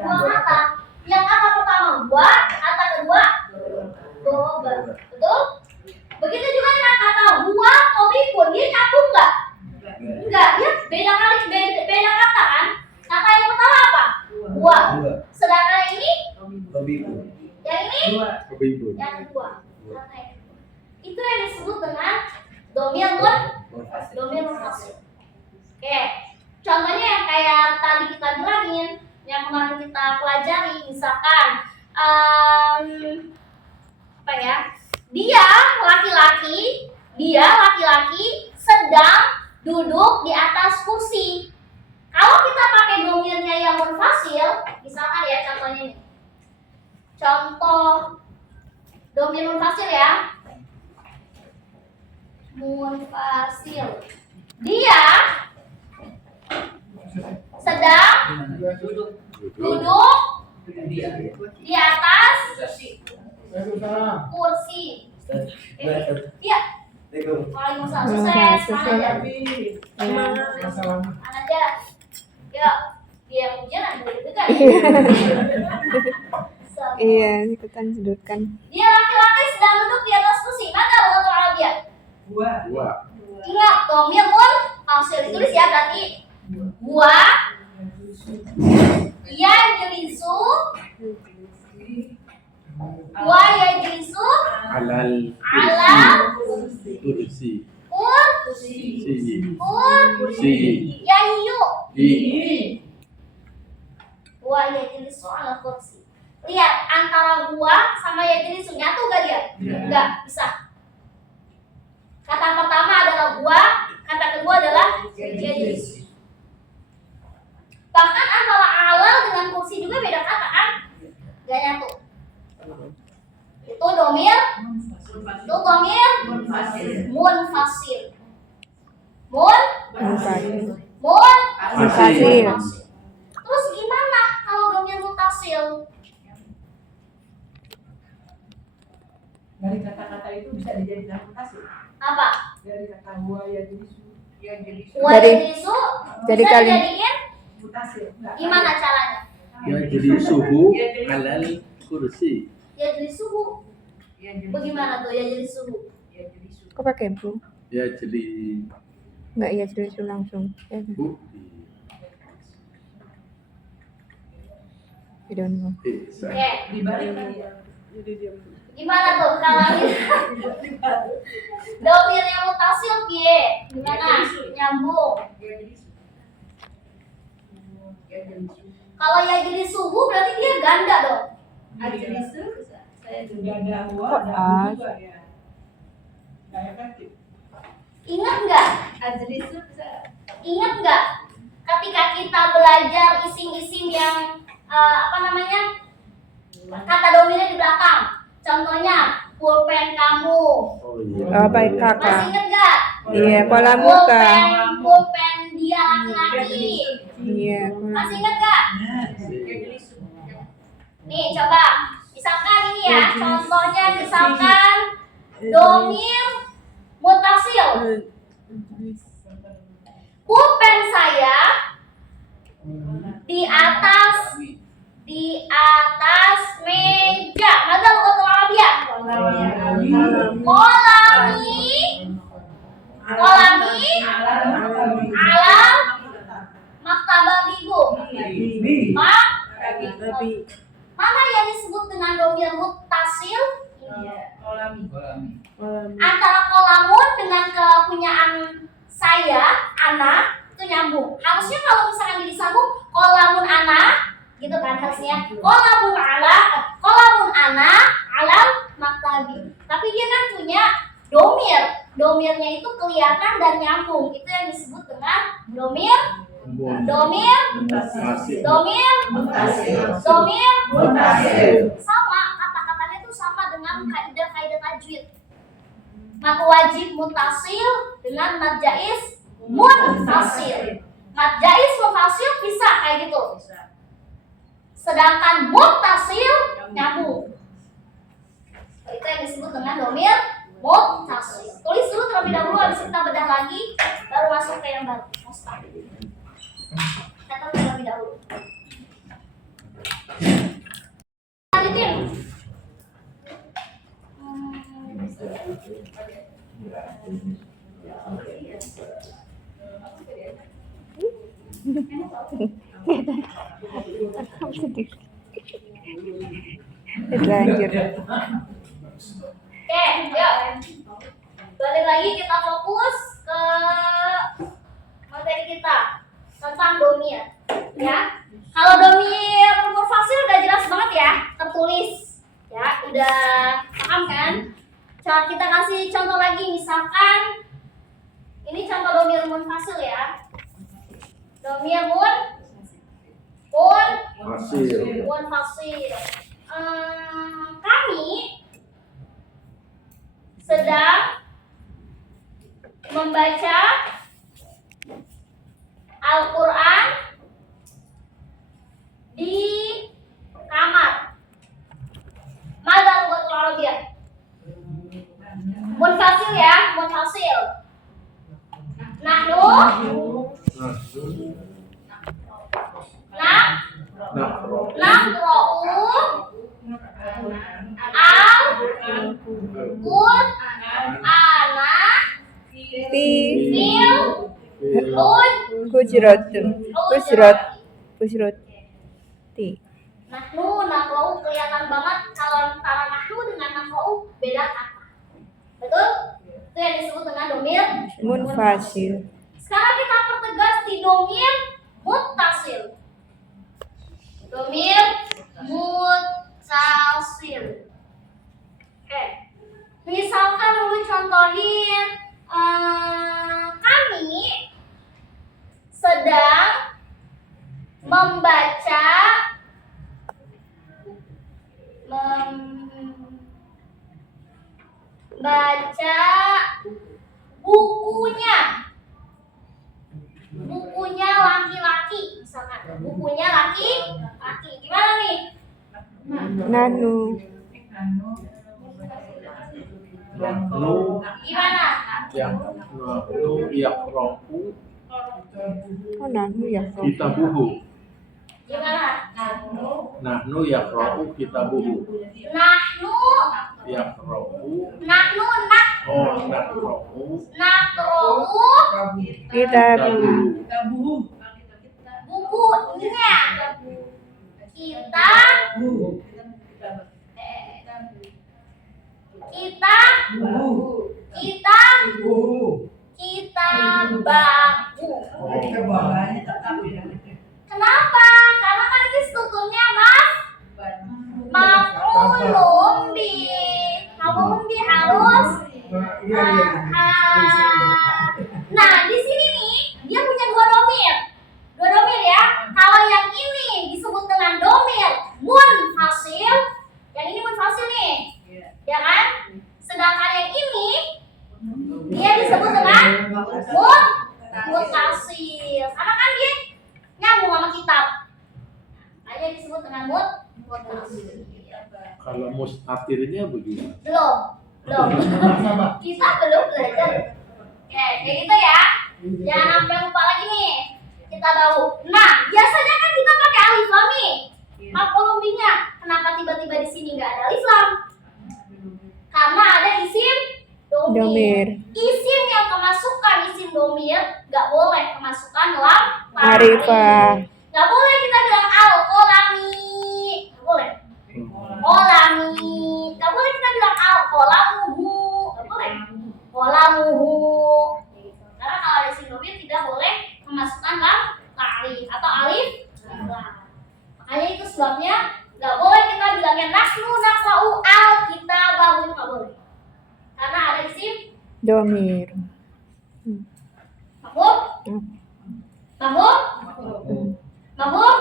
kata. Yang kata pertama gua, kata kedua doroba. Betul? Begitu juga dengan kata gua Tobibun, dia nyatu enggak? Enggak, dia beda kata kan? Kata yang pertama apa? Gua. Sedangkan yang ini? Yang ini? Yang kedua. Itu yang disebut dengan domir munfasil. Oke. Contohnya yang kayak tadi kita bilangin, yang kemarin kita pelajari, misalkan apa ya? Dia laki-laki sedang duduk di atas kursi. Kalau kita pakai domirnya yang munfasil, misalkan ya contohnya ini. Contoh domir munfasil ya. Munfasil. Dia sedang duduk di atas kursi. Iya. Waalaikumsalam. Sukses. Mana aja. Ya, dia ujian gitu kan. Iya, ikutan sudutkan. Dia laki-laki sedang duduk di atas kursi. Mana lughatul Arabiyah? Gua. Ingat, domir munfasil ditulis ya berarti gua yajlisu Alal kursi. Yayu. I. Gua yajlisu ala kursi. Lihat antara gua sama yajlisu nyatu gak dia? Enggak bisa. Kata pertama adalah gua, kata kedua adalah yajlisu. Bahkan antara alal dengan kursi juga beda kata kan? Gak nyatu. Itu domir munfasil. Munfasil. Terus gimana kalau domir mutasil? Dari kata-kata itu bisa dijadikan mutasi. Apa? Dari kata gua ya jadi Wajadisu Jadi bisa kali- dijadiin mutasi. gimana caranya? Ya jadi suhu alal kursi. Ya jadi suhu. Bagaimana tuh ya jadi suhu? Kok pakai bu? Ya jadi Enggak ya serius langsung. bukti. I don't know. Oke, Dibalik tadi ya. Jadi diam. gimana tuh kalau domir yang mutasil piye? Gimana? Nyambung. Kalau ya jadi suhu berarti dia ganda dong. Ajlisu bisa. Saya juga. Sudah ada Kok dua, ada as? juga ya. Nggak efektif. Ingat nggak? Ajlisu bisa. Ingat nggak? Ketika kita belajar ising-ising yang apa namanya? Kata domirnya di belakang. Contohnya pulpen kamu. Oh iya. Oh, baik Masih kakak. ingat nggak? Iya, kolam muka. Pulpen dia laki-laki. Iya, kolam. Masih ingat nggak? Nih coba, misalkan ini ya, contohnya misalkan domir mutasil. Pulpen saya di atas meja. Mada lugatul Arabiyah. Kolami alam maktabah ibu. Mana yang disebut dengan domir mutasil? Antara kolamun dengan kepunyaan saya, anak, itu nyambung. Harusnya kalau misalkan disambung kolamun anak, gitu kan harusnya. Kolamun anak, alam maktabi. Tapi dia kan punya domir. Domirnya itu kelihatan dan nyambung. Itu yang disebut dengan domir sama, kata-katanya itu sama dengan kaidah-kaidah tajwid. Mad wajib mutasil dengan mad jaiz munfasil. Mad jaiz munfasil bisa kayak gitu. Sedangkan mutasil nyambung. Itu yang disebut dengan domir mutasil. Tulis dulu terlebih dahulu, habis kita bedah lagi baru masuk ke yang baru. Catat terlebih dahulu. Lanjutin. Sedih. Lanjut. Oke, yuk. Balik lagi kita fokus ke materi kita tentang domir, ya. Kalau domir munfasil udah jelas banget ya, tertulis, ya, udah paham kan? Coba kita kasih contoh lagi, misalkan ini contoh domir munfasil ya. Domir munfasil. Kami sedang membaca Al-Quran di kamar. Mada lugatul Arabiyah. Munfasil ya, munfasil. Nahnu naqra'u al-Qur'ana fil Hujrati. Nahnu naqra'u kelihatan banget kalau antara nahnu dengan naqra'u beda kata. Betul? Itu yang disebut dengan domir Munfasil. Sekarang kita pertegas di domir muttasil. Domir muttasil. Oke. Misalkan dulu contohin kami sedang membaca bukunya laki-laki, misalkan bukunya laki-laki, gimana nih? Nanu. Gimana? Yaqra'u Oh, nanu ya. kitabuhu. Gimana? Nahnu yaqra'u kitabuhu. Nahnu Yaqra'u. nak Oh, nahnu Nakrou Kita bukunya. Kita bahu. Kenapa? Karena kan ini strukturnya maf'ulun bih. Maf'ulun bih harus nah, di sini nih dia punya dua domir. Dua domir ya. Kalau yang ini disebut dengan domir munfasil, yang ini munfasil nih. Ya kan? Sedangkan yang ini dia disebut dengan muttasil. Karena kan dia nyambung sama kitab. Makanya disebut dengan muttasil. Kalau mustatirnya bagaimana? Belum. Kita belum belajar. Oke, kayak gitu ya. Jangan sampai lupa lagi nih. Kita tahu. Nah, biasanya kan kita pakai alif lam nih. Maf'ulun bihnya. Kenapa tiba-tiba di sini nggak ada alif lam? Karena ada isim domir. Isim yang kemasukan isim domir nggak boleh kemasukan lam Ma'rifah. Nggak boleh kita bilang al-qalami. Nggak boleh. Kolami. Nggak boleh kita bilang al-qalamuhu. Nggak boleh. Qalamuhu. Karena kalau ada isim domir tidak boleh memasukkan lam ta'rif atau alif lam. Makanya itu sebabnya nggak boleh kita bilangnya nahnu naqra'u al-kitabahu, itu nggak boleh. Karena ada isim domir. mahmud. Mahmud.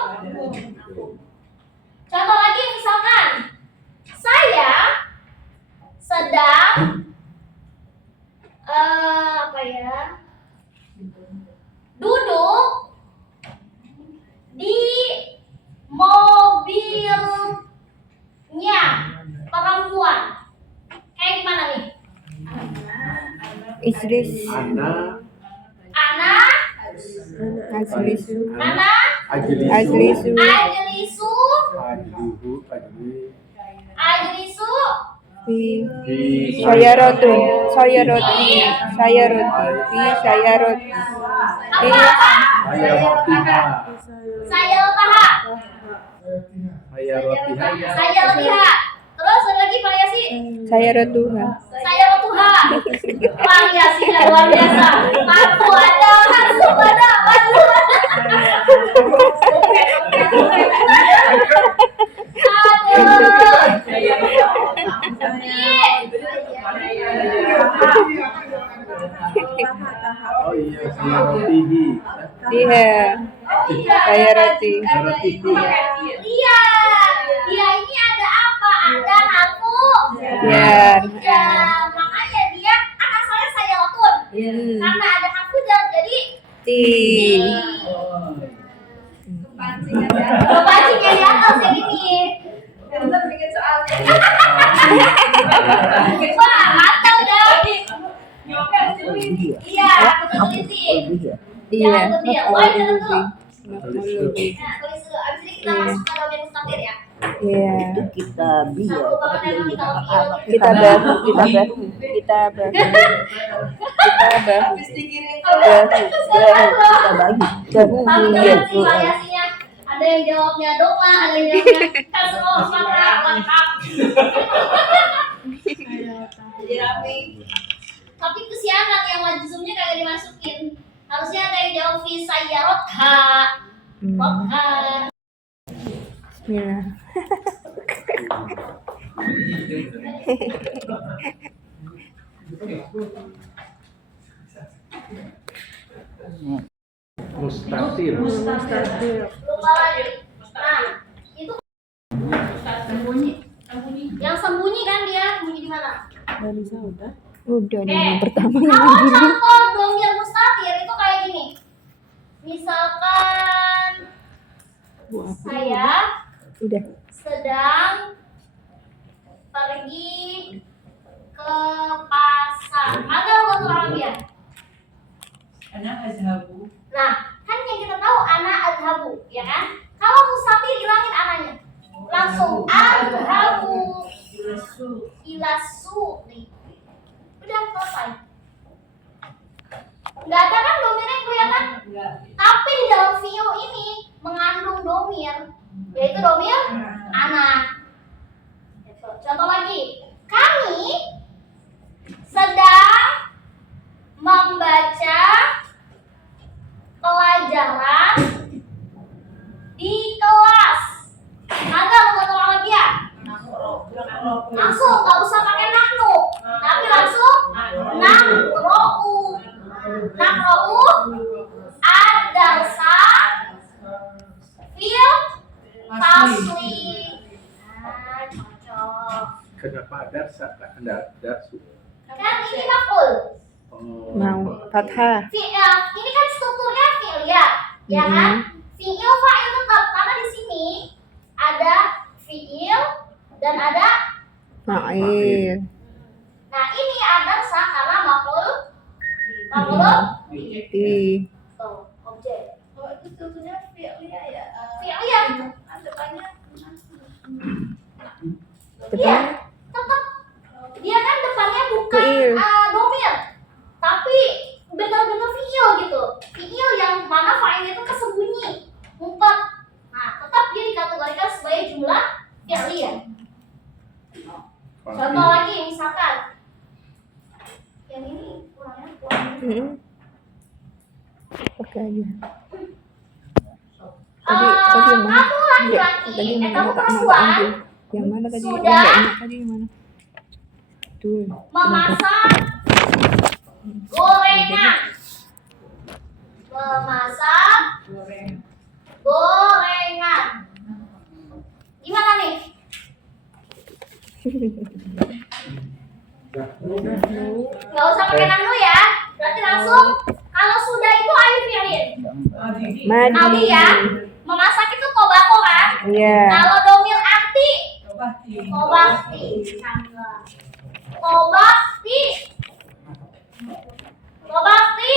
Contoh lagi misalkan saya sedang duduk di mobilnya perempuan. Kayak gimana nih? Ijlis. Ana Ajlisu. ajlisu Ajlisu Fi fi sayyaratun. Sayyarati. Fi sayyarati. Fi saya rotiha saya rotiha. Terus ada lagi variasi sayyaratuha. saya rotuha. Variasinya luar biasa. Marfu ada, mansub ada, majrur ada. oh iya saya rotihi Dia sayyarati. Iya, dia ini ada apa? Ada harfu Ya. makanya dia kan asalnya saya rotun. Karena ada harfu jar jadi Ti. kepancing yang di atas yang ini. Kita bikin soalnya. Wah, mantap dah. Iya, betul teliti. Iya. Jangan ketil. Wah, jangan dulu. Maf'ulun bih. Nah, tulis dulu. Abis ini kita masuk ke domir mustaqil ya. Iya. Itu kita biar Satu kalau memang kita wakil. Kita bahu. Kita bagi. Tapi Iya. nanti variasinya ada yang jawabnya doma, ada yang jawabnya kasroh, maka lengkap. Jadi rapi. Tapi kesianan yang majzumnya kagak dimasukin. Harusnya ada yang jawab fi sayyarotha. Rotha. Bismillah. mustatir Lupa lagi. Nah, itu yang sembunyi kan dia sembunyi di mana? Udah nih yang pertama Kalau yang contoh domir mustatir itu kayak gini. Misalkan saya udah. sedang pergi ke pasar. Mana waktu Arabia? Nah, kan yang kita tahu anak adhabu, ya kan? Kalau mustatir hilangin anaknya. Langsung adhabu ilasu nih. Udah selesai. Nggak ada kan domir yang kelihatan? Tapi di dalam fiil ini mengandung domir, yaitu domir anak. Gitu. Contoh lagi, kami sedang membaca pelajaran di kelas. Naga bukan orang Arabia. Langsung, nggak usah pakai nahnu, tapi langsung nakro'u. Nakro'u ad-darsa fil fasli. Nah, cocok. Kenapa darsa? Darsu. Kan ini maf'ul. Oh. Mau fathah. Ini kan strukturnya fi'il ya kan? Fi'il fa'il tetap karena di sini ada fi'il dan ada. Fa'il. Nah ini ada sah karena maf'ul Di. tuh objek. Oh itu strukturnya fi'liyah ya. Fi'liyah. Depannya Iya, tetap dia kan depannya bukan Fi'il. domir, tapi benar-benar fi'il gitu. Fi'il yang mana fa'ilnya itu kesembunyi, ngumpet. Nah, tetap dia dikategorikan sebagai jumlah fi'liyah. Contoh lagi, misalkan yang ini kurangnya. Oke aja. Tadi yang mana? Kamu laki-laki, Tadi yang kamu mana? perempuan Yang mana tadi? Sudah. Yang nggak ingat tadi yang mana? Tuh. memasak gorengan. Memasak gorengan. Gimana nih? Nggak usah pakai nahnu ya. Berarti langsung kalau sudah itu ayo fi'lin. Madi. Nabi ya. Memasak itu tobako kan? Iya. Kalau domir anti tobakti. Tobakti. Tobakti.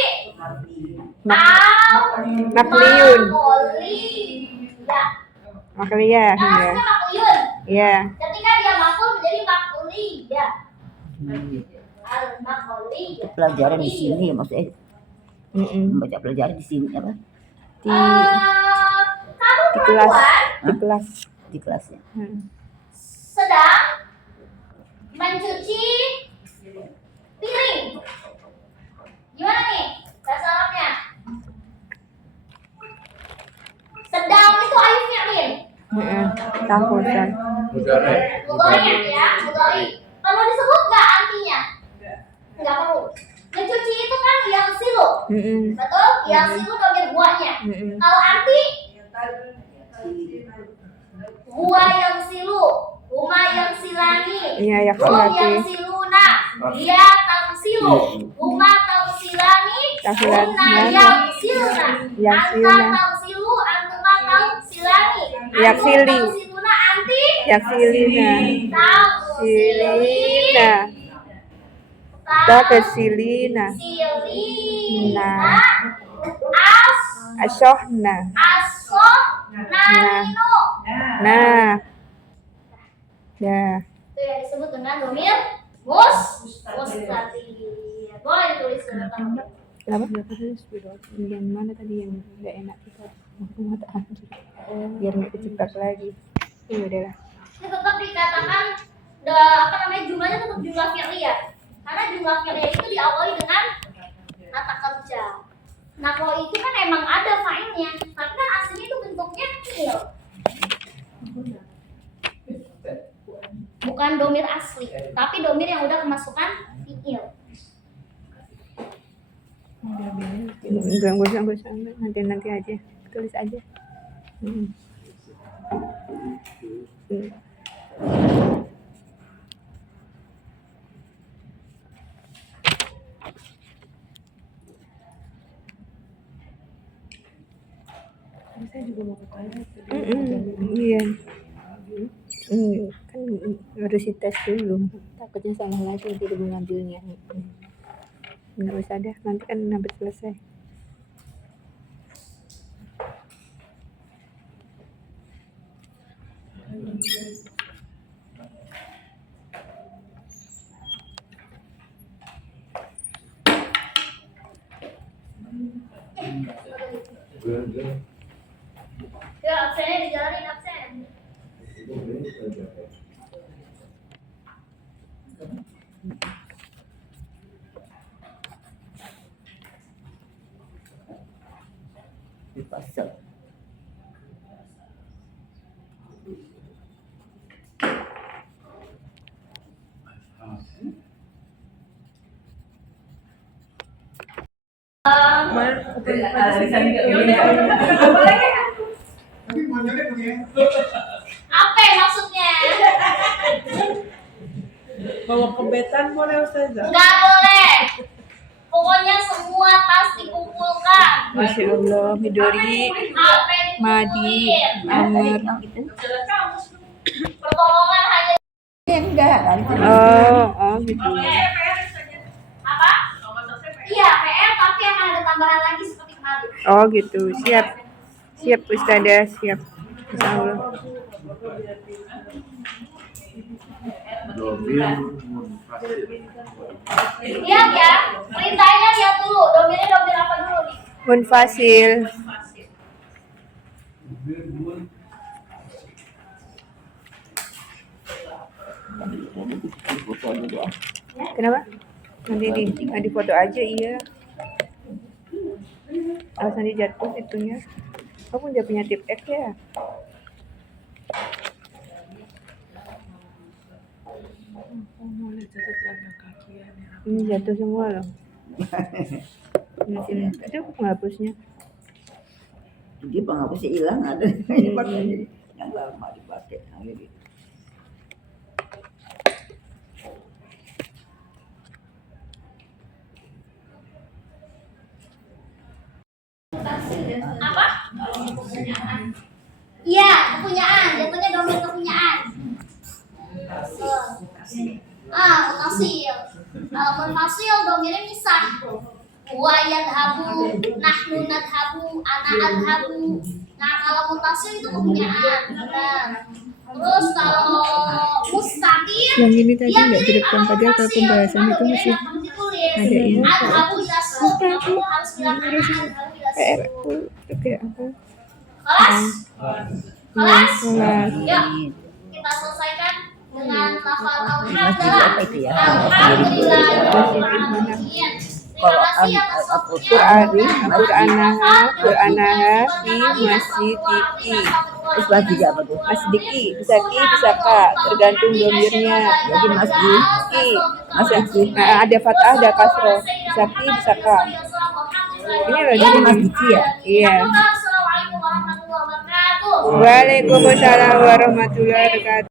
Makliyun. Ya. Makliyah. Nah, Iya. aslinya makliyun. Iya. Ketika dia makul menjadi makuliyah. Al-makuliyah. Pelajaran di sini ya maksudnya Mm-mm. membaca pelajaran di sini apa? Di Kamu di kelas. perempuan Di kelas. Di kelasnya. sedang mencuci piring. Gimana nih bahasa Arabnya? Sedang itu alif fi'lin. Tahu kan. Mudare. Mudhari ya, mudhari. Perlu disebut nggak artinya? Nggak perlu. Mencuci itu kan yang silu, betul? Yang silu domir buahnya. Kalau arti gua yang silu, huma yang silani, Iya, yang hum silati. yang siluna, dia tangsilu, huma tangsilani, Tangsilan. huna yang siluna, Yang anta siluna. tangsilu, antuma tangsilani, Yang antum sili. tangsiluna, anti Yang silina. Silina. Silina. silina, Asohna. asoh, nanino. Nah. Ya. Itu yang disebut dengan domir mustatir. Boleh ditulis dulu. Apa? Yang mana tadi yang nggak enak kita pemutaan biar nggak kejebak lagi. Ya udahlah. Ini tetap dikatakan jumlahnya tetap jumlah fi'liyah. Karena jumlah fi'liyah itu diawali dengan kata kerja. Nah kalau itu kan emang ada fa'ilnya, tapi kan aslinya itu bentuknya fi'il. Bukan domir asli, tapi domir yang udah kemasukan fi'il. Enggak usah nanti aja tulis aja. Saya juga mau ke toilet. Iya. Kan harus dites dulu. Takutnya salah lagi jadi mengambilnya. Nggak usah deh, nanti kan hampir selesai. Ya, absennya dijalanin absen. Di pasar. Tapi modelnya punya. Apa ya maksudnya? Bawa kebetan boleh Ustazah? Nggak boleh. Pokoknya semua tas dikumpulkan. Masya Allah, Midori, HP Madi, dikumpulin. Amar. Pertolongan hanya Enggak, Oh gitu. apa? Iya, PR tapi akan ada tambahan lagi seperti kemarin. Oh gitu, siap. Siap Ustazah, siap. Insya Allah. Domir munfasil. Lihat ya, perintahnya lihat dulu. Domirnya domir apa dulu nih? Munfasil. foto dulu. Kenapa? Nanti di foto aja, iya. Alasan dia jatuh itunya. Kamu udah punya tip X ya? Ini jatuh semua loh. Ini itu penghapusnya. Jadi penghapusnya hilang ada yang lama dipakai. Nah, gitu. Apa? Iya, kepunyaan. Jatuhnya domir kepunyaan. Mutasil. Munfasil domirnya misah. Huwa yadhabu, nahnu nadhabu, ana adhabu. Nah, kalau mutasil itu kepunyaan. Benar. Terus kalau mustatir, Yang ini tadi dia nggak mirip direkam, sama padahal kalau mutasil. pembahasan Cuma itu domirnya masih nggak perlu ditulis. ada ini. Adhabu yasuk, kamu harus bilang ana adhabu PR yasuk. aku itu kayak apa? Kelas? Kelas? Kelas. Yuk, kita selesaikan dengan lafal Masjid alhamdulillah. apa itu ya? Alhamdulillah. Terima kasih atas waktunya. Qur'anaha fi masjidiki. Terus masjid apa tuh? Masdiki, bisa ki, bisa ka, tergantung domirnya. Jadi masjid. Ki, masjid. Nah, ada fathah, ada kasro. Bisa ki, bisa ka. Ini loh Jadi jadi masjid ya? Iya. Assalamualaikum warahmatullahi wabarakatuh. Waalaikumsalam warahmatullahi wabarakatuh.